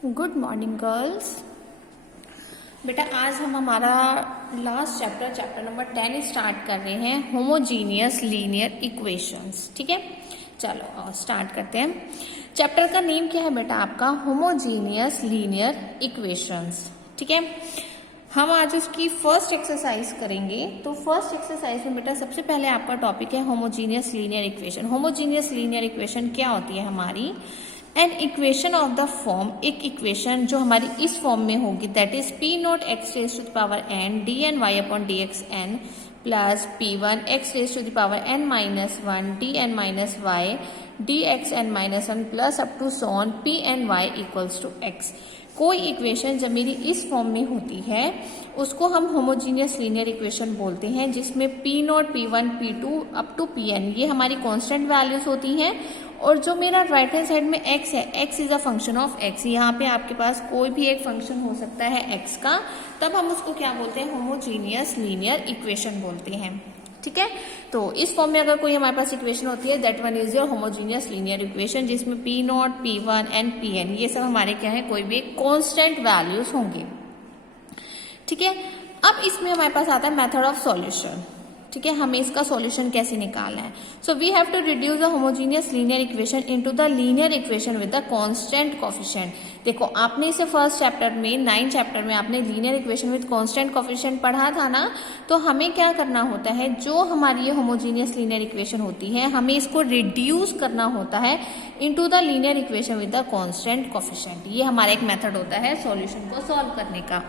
Good morning girls. बेटा आज हम हमारा लास्ट चैप्टर नंबर 10 स्टार्ट कर रहे हैं, होमोजीनियस लीनियर इक्वेशंस। ठीक है, चलो स्टार्ट करते हैं। चैप्टर का नेम क्या है बेटा आपका? Homogeneous linear equations. ठीक है, हम आज उसकी फर्स्ट एक्सरसाइज करेंगे। तो फर्स्ट एक्सरसाइज में बेटा सबसे पहले आपका टॉपिक है homogeneous linear equation. Homogeneous linear equation क्या होती है हमारी? An equation of the form, एक इक्वेशन जो हमारी इस फॉर्म में होगी, that is p naught x raise to the power N D N Y upon D x n plus p one x raise to the power n minus one d n minus y d x n minus one plus up to so on p N Y equals to x. कोई इक्वेशन जब मेरी इस form में होती है उसको हम होमोजीनियस लीनियर इक्वेशन बोलते हैं, जिसमें P naught P one p two up to p N ये हमारी कांस्टेंट वैल्यूज होती हैं, और जो मेरा राइट हैंड साइड में x है, x is a function of x। यहाँ पे आपके पास कोई भी एक फंक्शन हो सकता है x का, तब हम उसको क्या बोलते हैं? होमोजीनियस लीनियर इक्वेशन बोलते हैं। ठीक है, तो इस फॉर्म में अगर कोई हमारे पास इक्वेशन होती है, that one is your homogeneous linear equation, जिसमें P naught P one and P N ये सब हमारे क्या है? कोई भी एक कॉन्स्टेंट वैल्यूज होंगे। ठीक है, अब इसमें हमारे पास आता है मेथड ऑफ सॉल्यूशन। ठीक है, हमें इसका सॉल्यूशन कैसे निकालना है? So we have to reduce the homogeneous linear equation into the linear equation with the constant coefficient. देखो आपने इसे फर्स्ट चैप्टर में 9 चैप्टर में आपने linear equation with constant coefficient पढ़ा था ना। तो हमें क्या करना होता है, जो हमारी ये होमोजीनियस लीनियर इक्वेशन होती है हमें इसको रिड्यूस करना होता है into the linear equation with the constant coefficient. ये हमारा एक मेथड होता है सॉल्यूशन को सॉल्व करने का।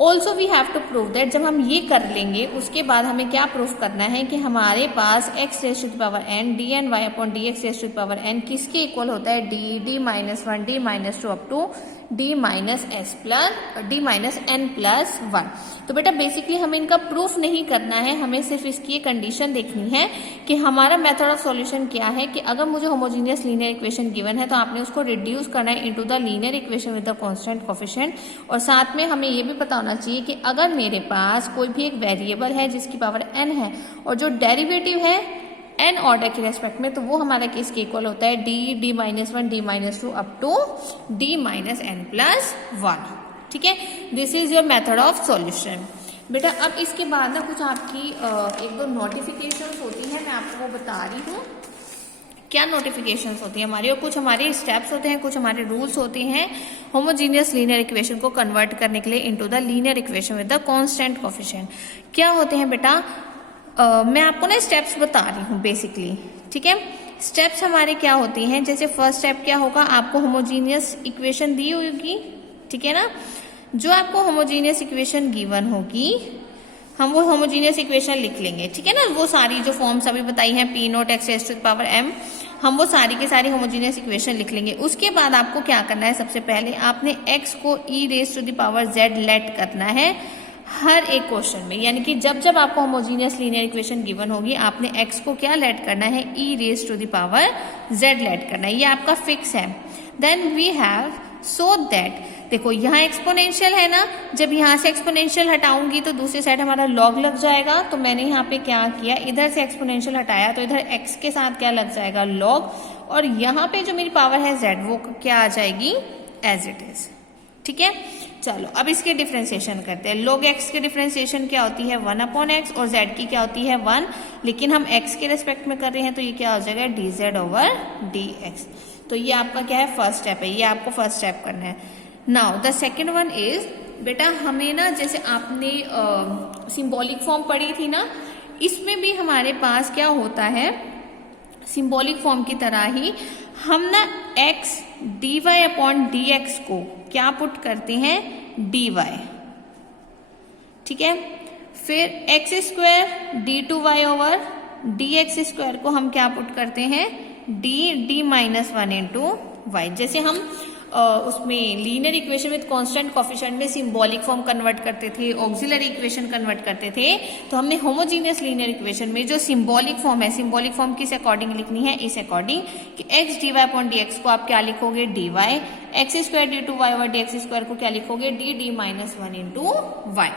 Also we have to prove that, जब हम ये कर लेंगे उसके बाद हमें क्या प्रूफ करना है कि हमारे पास X raise to the power N D N Y upon D X raise to the power N किसके इक्वल होता है? D minus one D minus two up to D minus S plus D minus N plus one. तो बेटा basically हमें इनका proof नहीं करना है, हमें सिर्फ इसकी कंडीशन देखनी है कि हमारा मेथड ऑफ सॉल्यूशन क्या है, कि अगर मुझे होमोजीनियस लीनियर इक्वेशन गिवन है तो आपने उसको रिड्यूस करना है into the linear equation with the constant coefficient. और साथ में हमें ये भी पता होना चाहिए कि अगर मेरे पास कोई भी एक वेरिएबल है जिसकी पावर n है और जो डेरिवेटिव है n ऑर्डर के रेस्पेक्ट में, तो वो हमारा किसके इक्वल होता है? D minus one D minus two up to D minus N plus one. ठीक है, this is your method of solution. बेटा अब इसके बाद ना कुछ आपकी एक दो नोटिफिकेशंस होती हैं, मैं आपको वो बता रही हूँ क्या नोटिफिकेशंस होती है हमारी, और कुछ हमारे स्टेप्स होते हैं, कुछ हमारे रूल्स होते हैं होमोजीनियस लीनियर इक्वेशन को कन्वर्ट करने के लिए into the linear equation with the constant coefficient. क्या होते हैं बेटा? मैं आपको ना स्टेप्स बता रही हूँ बेसिकली। ठीक है, स्टेप्स हमारे क्या होती हैं? जैसे फर्स्ट स्टेप क्या होगा, आपको होमोजीनियस इक्वेशन दी होगी। ठीक है ना, जो आपको होमोजीनियस इक्वेशन गिवन होगी हम वो होमोजीनियस इक्वेशन लिख लेंगे। ठीक है ना, वो सारी जो फॉर्म्स अभी बताई हैं p naught x raise to the power m, हम वो सारी के सारी होमोजीनियस इक्वेशन लिख लेंगे। उसके बाद आपको क्या करना है? सबसे पहले आपने x को e raise to the power z let करना है हर एक क्वेश्चन में, यानी कि जब जब आपको होमोजीनियस लीनियर इक्वेशन गिवन होगी आपने x को क्या लेट करना है? e raise to the power z let करना है, ये आपका फिक्स है। Then we have so that, देखो यहाँ एक्सपोनेंशियल है ना, जब यहाँ से एक्सपोनेंशियल हटाऊंगी तो दूसरी साइड हमारा लॉग लग जाएगा। तो मैंने यहाँ पे क्या किया, इधर से एक्सपोनेंशियल हटाया तो इधर x के साथ क्या लग जाएगा? लॉग, और यहाँ पे जो मेरी पावर है z वो क्या आ जाएगी? As it is. ठीक है, चलो अब इसके डिफ्रेंसिएशन करते हैं। log x की डिफ्रेंसिएशन क्या होती है? 1 अपॉन एक्स, और z की क्या होती है? 1, लेकिन हम x के रेस्पेक्ट में कर रहे हैं तो ये क्या हो जाएगा? dz over dx। तो ये आपका क्या है? फर्स्ट स्टेप है, ये आपको फर्स्ट स्टेप करना है। Now the second one is, बेटा हमें ना जैसे आपने सिंबॉलिक फॉर्म पढ़ी थी ना, इसमें भी हमारे पास क्या होता है? सिंबॉलिक फॉर्म की तरह ही हम ना x dy अपॉन dx को क्या पुट करते हैं? dy। ठीक है, फिर x square d2y over dx square को हम क्या पुट करते हैं? d minus one into y. जैसे हम उसमें linear equation with constant coefficient में सिंबॉलिक फॉर्म कन्वर्ट करते थे, ऑक्सिलरी इक्वेशन कन्वर्ट करते थे, तो हमने होमोजीनियस लीनियर इक्वेशन में जो सिंबॉलिक फॉर्म है, सिंबॉलिक फॉर्म किस अकॉर्डिंग लिखनी है? इस अकॉर्डिंग कि x dy अपॉन dx को आप क्या लिखोगे? dy, x square d2y over dx square को क्या लिखोगे? d minus one into y.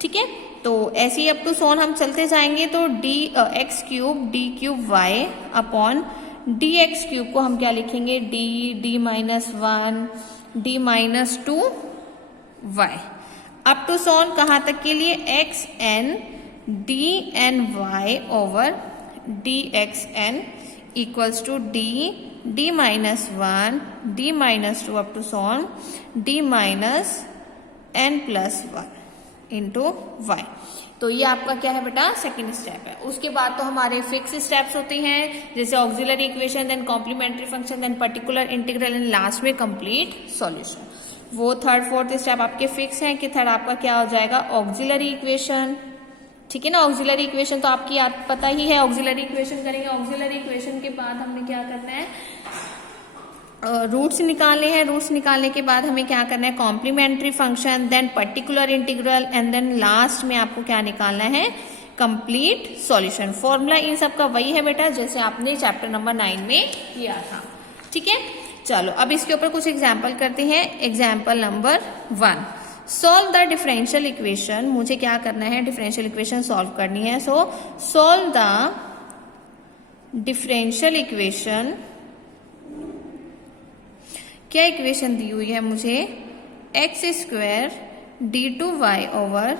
ठीक है, तो ऐसे ही अप टू सोन हम चलते जाएंगे तो x cube d cube y upon D x cube को हम क्या लिखेंगे, d minus 1 d minus 2 y up to so on कहाँ तक के लिए, x n D N y over d x n equals to D minus 1 d minus 2 up to so on d minus N plus 1 into y. तो ये आपका क्या है बेटा, सेकंड स्टेप है। उसके बाद तो हमारे फिक्स स्टेप्स होते हैं, जैसे auxiliary equation, then complementary function, then particular integral and last में कंप्लीट सॉल्यूशन। वो थर्ड फोर्थ स्टेप आपके फिक्स हैं कि थर्ड आपका क्या हो जाएगा, ऑक्सिलरी इक्वेशन। ठीक है ना, ऑक्सिलरी इक्वेशन तो आपकी याद पता ही है, ऑक्सिलरी इक्वेशन करेंगे। ऑक्सिलरी इक्वेशन के बाद हमने क्या करना है, रूट्स निकालने हैं। रूट्स निकालने के बाद हमें क्या करना है, complementary function, then particular integral and then last में आपको क्या निकालना है, कंप्लीट सॉल्यूशन। फॉर्मूला इन सब का वही है बेटा जैसे आपने चैप्टर नंबर 9 में किया था। ठीक है, चलो अब इसके ऊपर कुछ एग्जाम्पल करते हैं। Example number 1, solve the differential equation. मुझे क्या करना है, डिफरेंशियल इक्वेशन सॉल्व करनी है। So solve the differential equation. क्या इक्वेशन दी हुई है मुझे, x square d two y over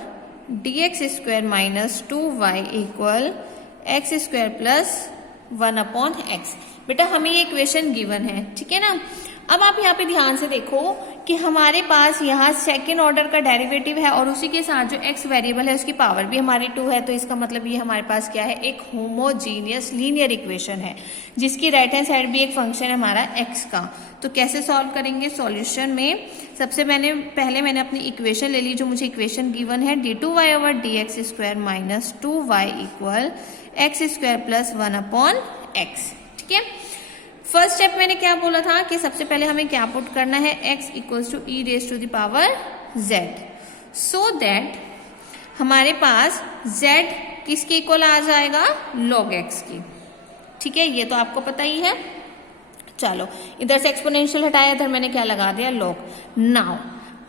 d x square minus 2y equal x square plus 1 upon x. बेटा हमें ये इक्वेशन गिवन है, ठीक है ना। अब आप यहाँ पे ध्यान से देखो कि हमारे पास यहाँ सेकेंड ऑर्डर का डेरिवेटिव है और उसी के साथ जो एक्स वेरिएबल है उसकी पावर भी हमारी 2 है। तो इसका मतलब ये हमारे पास क्या है, एक होमोजीनियस लीनियर इक्वेशन है जिसकी राइट हैंड साइड भी एक फंक्शन है हमारा एक्स का। तो कैसे सॉल्व करेंगे, सॉल्यूशन में सबसे पहले मैंने अपनी इक्वेशन ले ली जो मुझे इक्वेशन गिवन है, d two y over d x square minus 2y equal x square plus 1 upon x. ठीक है, फर्स्ट स्टेप मैंने क्या बोला था कि सबसे पहले हमें क्या पुट करना है, x equals to e raise to the power z, so that हमारे पास z किसके इक्वल आ जाएगा, log x की। ठीक है, ये तो आपको पता ही है। चलो इधर से एक्सपोनेंशियल हटाया, इधर मैंने क्या लगा दिया, log। नाउ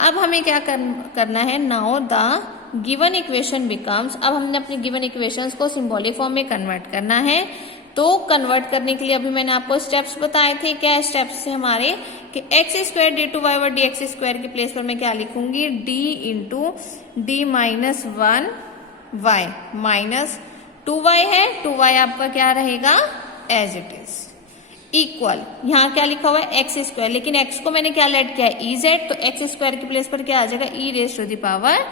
अब हमें क्या करना है, now the given equation becomes, अब हमने अपनी गिवन इक्वेशंस को सिंबॉलिक फॉर्म में कन्वर्ट करना है। तो कन्वर्ट करने के लिए अभी मैंने आपको स्टेप्स बताए थे। क्या स्टेप्स थे हमारे कि x square d two y over d x square के प्लेस पर मैं क्या लिखूंगी, d into d minus 1 y minus 2y है, 2y आपका क्या रहेगा एज इट इज इक्वल, यहाँ क्या लिखा हुआ है एक्स स्क्वायर, लेकिन एक्स को मैंने क्या लेट किया है EZ, तो एक्स स्क्वायर के प्लेस पर क्या आ जाएगा E raise to the power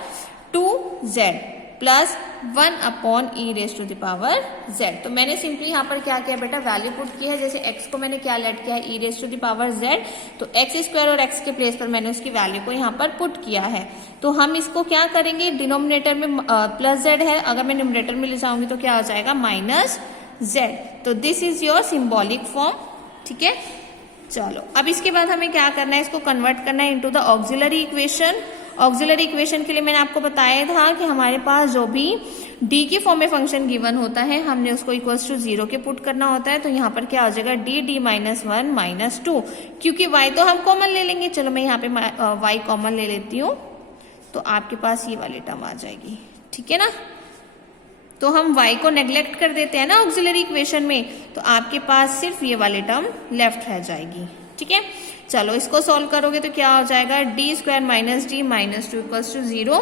2z plus 1 upon E raise to the power z। तो मैंने सिंपली यहाँ पर क्या किया बेटा, वैल्यू पुट की है। जैसे x को मैंने क्या लेट किया है E raise to the power z, तो एक्स स्क्वायर और x के प्लेस पर मैंने उसकी वैल्यू को यहाँ पर पुट किया है। तो हम इसको क्या करेंगे, डिनोमिनेटर में प्लस z है, अगर मैं न्यूमरेटर में ले जाऊंगी तो क्या आ जाएगा माइनस z। तो this is your symbolic form. ठीक है, चलो अब इसके बाद हमें क्या करना है, इसको कन्वर्ट करना है into the auxiliary equation. Auxiliary equation के लिए मैंने आपको बताया था कि हमारे पास जो भी d की फॉर्म में फंक्शन गिवन होता है हमने उसको इक्वल्स टू 0 के पुट करना होता है। तो यहाँ पर क्या हो जाएगा, डी माइनस 1 माइनस 2, क्योंकि y तो हम कॉमन ले लेंगे। चलो मैं यहाँ पे y कॉमन ले लेती हूँ, तो आपके पास ये वाली टर्म आ जाएगी। ठीक है ना, तो हम y को नेग्लेक्ट कर देते हैं ना ऑक्सिलरी इक्वेशन में, तो आपके पास सिर्फ ये वाली टर्म लेफ्ट रह जाएगी। ठीक है, चलो इसको सॉल्व करोगे तो क्या हो जाएगा, d square minus D minus 2 equals to 0।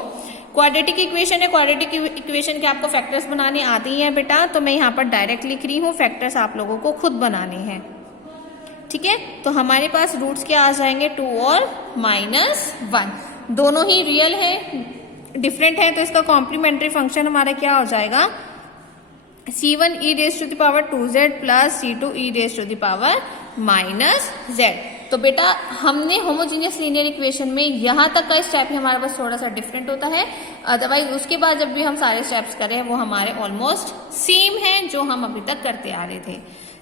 Quadratic equation है, क्वाड्रेटिक इक्वेशन के आपको फैक्टर्स बनाने आते ही हैं बेटा, तो मैं यहाँ पर डायरेक्ट लिख रही हूँ, फैक्टर्स आप लोगों को खुद बनाने हैं। ठीक है, तो हमारे पास रूट्स क्या आ जाएंगे, 2 और -1, दोनों ही रियल है, डिफरेंट है, तो इसका कॉम्प्लीमेंट्री फंक्शन हमारा क्या हो जाएगा, c1 e raise to the power 2z plus c2 e raise to the power -z। तो बेटा हमने होमोजीनियस लीनियर इक्वेशन में यहाँ तक का स्टेप ही हमारे पास थोड़ा सा डिफरेंट होता है, अदरवाइज उसके बाद जब भी हम सारे स्टेप्स करें वो हमारे ऑलमोस्ट सेम हैं जो हम अभी तक करते आ रहे थे।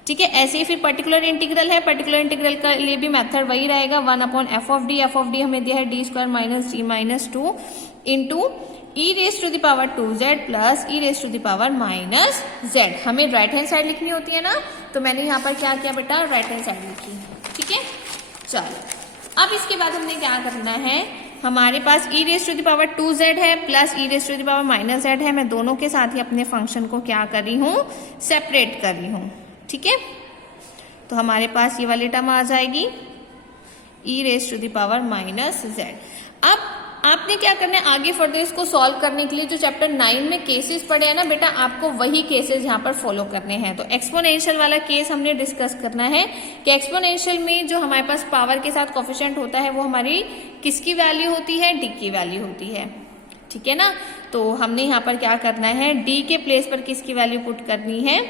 ठीक है, ऐसे ही फिर पर्टिकुलर इंटीग्रल है, पर्टिकुलर इंटीग्रल का लिए भी मेथड वही रहेगा, 1 अपॉन एफ ऑफ डी हमें दिया है D square minus D minus 2 into e raise to the power 2z plus E raise to the power minus z। हमें राइट हैंड साइड लिखनी होती है ना, तो मैंने यहाँ पर क्या किया बेटा, राइट हैंड साइड लिखी। ठीक है, चलो अब इसके बाद हमने क्या करना है, हमारे पास E raise to the power 2z है plus E raise to the power minus z है। मैं दोनों के साथ ही अपने फंक्शन को क्या कर रही हूँ, सेपरेट कर रही हूँ। ठीक है, तो हमारे पास ये वाली टर्म आ जाएगी e raise to the power minus z. अब आपने क्या करना है, आगे फर्दर इसको सॉल्व करने के लिए जो चैप्टर 9 में केसेस पढ़े हैं ना बेटा, आपको वही केसेस यहाँ पर फॉलो करने हैं। तो एक्सपोनेंशियल वाला केस हमने डिस्कस करना है कि एक्सपोनेंशियल में जो हमारे पास पावर के साथ कोफिशिएंट होता है वो हमारी किसकी वैल्यू होती है, डी की वैल्यू होती है, ठीक है ना। तो हमने यहाँ पर क्या करना है, डी के प्लेस पर किसकी वैल्यू पुट करनी है,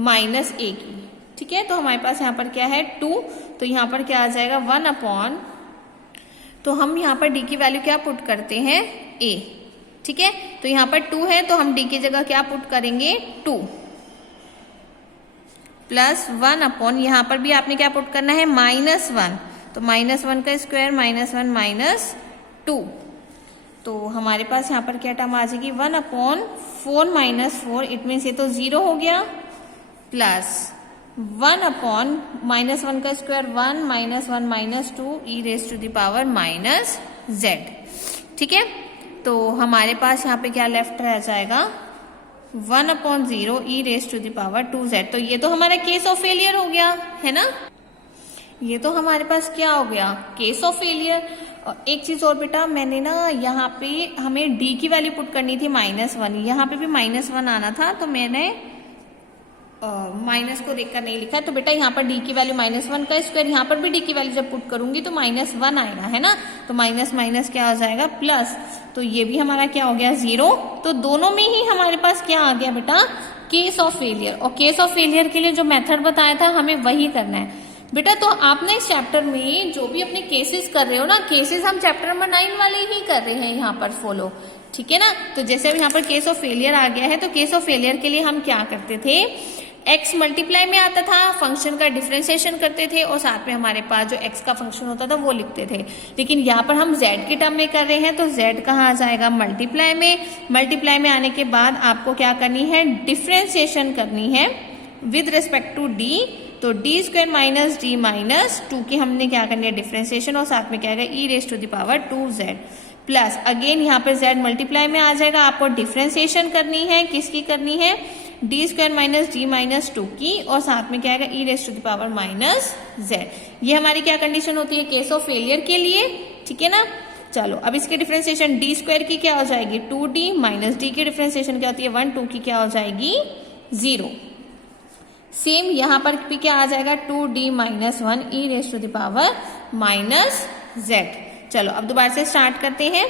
माइनस ए की, ठीक है। तो हमारे पास यहाँ पर क्या है 2, तो यहाँ पर क्या आ जाएगा 1 अपॉन, तो हम यहाँ पर डी की वैल्यू क्या पुट करते हैं, ए, ठीक है। तो यहाँ पर 2 है तो हम डी की जगह क्या पुट करेंगे 2 प्लस 1 अपॉन, यहाँ पर भी आपने क्या पुट करना है -1, तो -1 का स्क्वायर -1 माइनस 2, तो हमारे पास यहाँ पर क्या टर्म आ जाएगी 1 अपॉन 4 माइनस 4, इट मीन्स ये तो 0 हो गया, प्लस 1 अपॉन -1 का square 1 -1 minus 2 e raise to the power minus z, ठीक है। तो हमारे पास यहाँ पे क्या लेफ्ट रह जाएगा 1 upon 0 e raise to the power 2z। तो ये तो हमारा केस ऑफ फेलियर हो गया है ना, ये तो हमारे पास क्या हो गया, केस ऑफ फेलियर। एक चीज और बेटा, मैंने ना यहाँ पे हमें डी की वैल्यू पुट करनी थी -1, यहाँ पे भी -1 आना था, तो मैंने माइनस को देखकर नहीं लिखा। तो बेटा यहाँ पर डी की वैल्यू -1 का स्क्वायर, यहाँ पर भी डी की वैल्यू जब पुट करूंगी तो -1 आएगा, है ना। तो माइनस माइनस क्या आ जाएगा प्लस, तो ये भी हमारा क्या हो गया 0। तो दोनों में ही हमारे पास क्या आ गया बेटा, केस ऑफ फेलियर। और केस ऑफ फेलियर के लिए जो मेथड बताया था हमें वही करना है बेटा। तो आपने इस चैप्टर में जो भी अपने केसेस कर रहे हो ना, केसेस हम चैप्टर नंबर 9 वाले ही कर रहे हैं यहाँ पर फॉलो, ठीक है ना। तो जैसे अब यहाँ पर केस ऑफ फेलियर आ गया है, तो केस ऑफ फेलियर के लिए हम क्या करते थे, x मल्टीप्लाई में आता था, फंक्शन का डिफरेंशिएशन करते थे और साथ में हमारे पास जो x का फंक्शन होता था वो लिखते थे। लेकिन यहाँ पर हम z की टर्म में कर रहे हैं, तो z कहाँ आ जाएगा, मल्टीप्लाई में। मल्टीप्लाई में आने के बाद आपको क्या करनी है, डिफरेंशिएशन करनी है विद रिस्पेक्ट टू d। तो D square minus D minus 2 की हमने क्या करनी है, डिफरेंशिएशन, और साथ में क्या आएगा E raise to the power 2z plus, again यहाँ पर z मल्टीप्लाई में आ जाएगा, आपको डिफरेंशिएशन करनी है, किसकी करनी है, D square minus D minus 2 की, और साथ में क्या आएगा E raise to the power minus Z. ये हमारी क्या कंडीशन होती है केस ऑफ फेलियर के लिए, ठीक है ना। चलो अब इसकी डिफरेंशिएशन डी स्क्वायर की क्या हो जाएगी 2d माइनस डी की डिफरेंशिएशन क्या होती है 1, 2 की क्या हो जाएगी 0। सेम यहाँ पर भी क्या आ जाएगा 2d minus 1 e raise to the power minus z. चलो अब दोबारा से स्टार्ट करते हैं।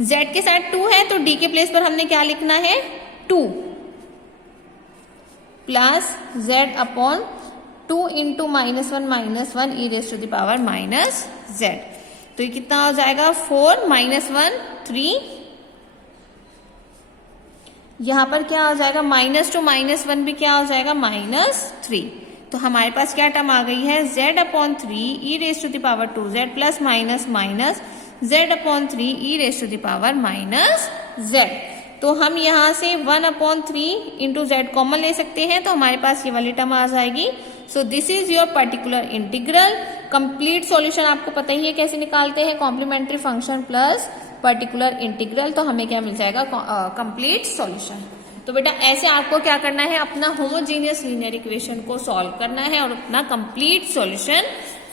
z के साथ 2 है तो d के प्लेस पर हमने क्या लिखना है 2 plus z upon 2 into -1 e raise to the power minus z. तो ये कितना हो जाएगा 4 -1 3, यहां पर क्या हो जाएगा -2 -1 भी क्या हो जाएगा -3। तो हमारे पास क्या टर्म आ गई है z upon 3 e raise to the power 2z plus minus minus z upon 3 e raise to the power minus z। तो हम यहाँ से 1 अपॉन 3 इंटू जेड कॉमन ले सकते हैं, तो हमारे पास ये वाली टर्म आ जाएगी। So this is your particular integral. Complete solution आपको पता ही है कैसे निकालते हैं, complementary function plus particular integral, तो हमें क्या मिल जाएगा कंप्लीट सॉल्यूशन। तो बेटा ऐसे आपको क्या करना है, अपना होमोजेनियस लीनियर इक्वेशन को सॉल्व करना है और अपना कंप्लीट सॉल्यूशन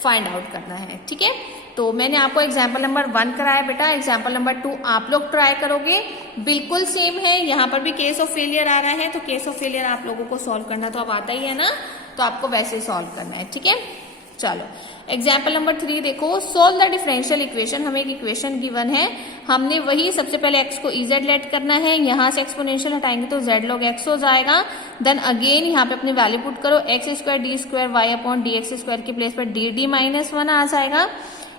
फाइंड आउट करना है, ठीक है। तो मैंने आपको एग्जाम्पल नंबर 1 कराया बेटा, एग्जाम्पल नंबर 2 आप लोग ट्राई करोगे, बिल्कुल सेम है। यहाँ पर भी केस ऑफ फेलियर आ रहा है, तो केस ऑफ फेलियर आप लोगों को सॉल्व करना तो अब आता ही है ना, तो आपको वैसे सॉल्व करना है, ठीक है। चलो एग्जाम्पल नंबर 3 देखो, सोल्व द डिफरेंशियल इक्वेशन। हमें एक इक्वेशन गिवन है, हमने वही सबसे पहले x को ez लेट करना है, यहाँ से एक्सपोनेंशियल हटाएंगे तो z log x हो जाएगा। देन अगेन यहाँ पे अपनी वैल्यू पुट करो, x square D square Y upon D x square के प्लेस पर डी डी माइनस 1 आ जाएगा।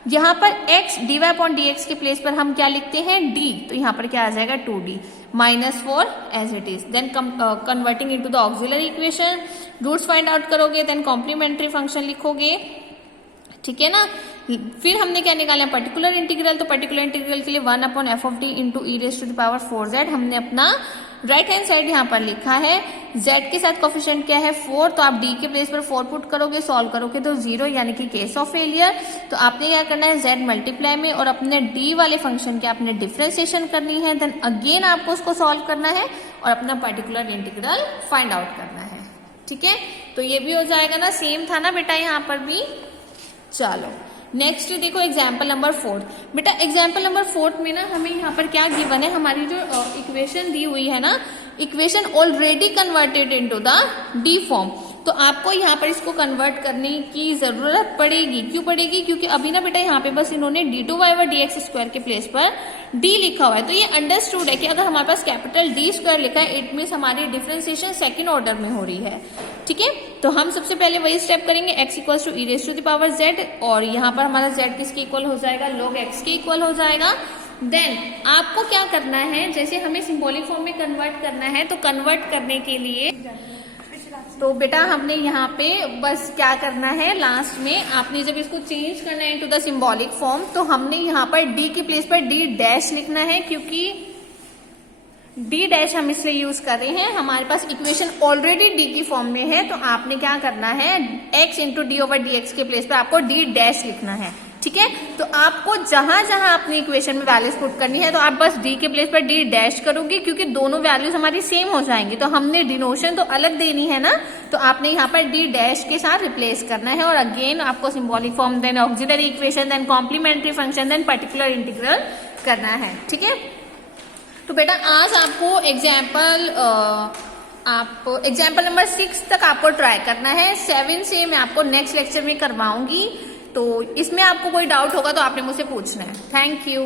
यहाँ पर x dy upon D X के प्लेस पर हम क्या लिखते हैं d, तो यहाँ पर क्या आ जाएगा 2d minus 4 as it is. Then converting into the auxiliary equation, roots find out करोगे, देन कॉम्प्लीमेंट्री फंक्शन लिखोगे, ठीक है ना। फिर हमने क्या निकाला पर्टिकुलर इंटीग्रल, तो पर्टिकुलर इंटीग्रल के लिए 1 upon F of D into e raise to the power 4z हमने अपना राइट हैंड साइड यहाँ पर लिखा है। z के साथ कोफिशिएंट क्या है 4, तो आप d के प्लेस पर 4 पुट करोगे, सॉल्व करोगे तो 0 यानी कि केस ऑफ फेलियर। तो आपने क्या करना है z मल्टीप्लाई में और अपने d वाले फंक्शन के आपने डिफरेंशिएशन करनी है, देन अगेन आपको उसको सॉल्व करना है और अपना पर्टिकुलर इंटीग्रल फाइंड आउट करना है, ठीक है, तो ये भी हो जाएगा ना, सेम था ना बेटा यहाँ पर भी। चलो नेक्स्ट देखो एग्जाम्पल नंबर 4। बेटा एग्जाम्पल नंबर 4 में ना हमें यहाँ पर क्या गिवन है, हमारी जो इक्वेशन दी हुई है ना, इक्वेशन ऑलरेडी कन्वर्टेड इनटू ड डी फॉर्म। तो आपको यहाँ पर इसको कन्वर्ट करने की जरूरत पड़ेगी। क्यों पड़ेगी? क्योंकि अभी ना बेटा यहाँ पे बस इन्होंने d2y/dx² के प्लेस पर d लिखा हुआ है। तो ये अंडरस्टूड है कि अगर हमारे पास कैपिटल D² लिखा है, इट मीन्स हमारी डिफरेंशिएशन सेकंड ऑर्डर में हो रही है। ठीक है, तो हम सबसे पहले वही स्टेप करेंगे, x = e⁻z, और यहाँ पर हमारा z किसके इक्वल हो जाएगा, log x के इक्वल हो जाएगा। देन आपको क्या करना है, जैसे हमें सिंबॉलिक फॉर्म में कन्वर्ट करना है, तो कन्वर्ट करने के लिए तो बेटा हमने यहाँ पे बस क्या करना है, लास्ट में आपने जब इसको चेंज करना है इनटू द सिंबॉलिक फॉर्म, तो हमने यहाँ पर d के प्लेस पर d' लिखना है, क्योंकि d' हम इसलिए यूज कर रहे हैं, हमारे पास इक्वेशन ऑलरेडी d की फॉर्म में है। तो आपने क्या करना है, x × d/dx के प्लेस पर आपको d' लिखना है। ठीक है, तो आपको जहां जहां अपनी इक्वेशन में वैल्यूज पुट करनी है, तो आप बस d के प्लेस पर d' करोगे, क्योंकि दोनों वैल्यूज हमारी सेम हो जाएंगी। तो हमने डिनोशन तो अलग देनी है ना, तो आपने यहाँ पर d' के साथ रिप्लेस करना है। और अगेन आपको symbolic form, then auxiliary equation, then complementary function, then particular integral करना है। ठीक है, तो बेटा आज आपको एग्जाम्पल नंबर 6 तक आपको ट्राई करना है। 7 से मैं आपको नेक्स्ट लेक्चर में करवाऊंगी। तो इसमें आपको कोई डाउट होगा तो आपने मुझसे पूछना है। Thank you.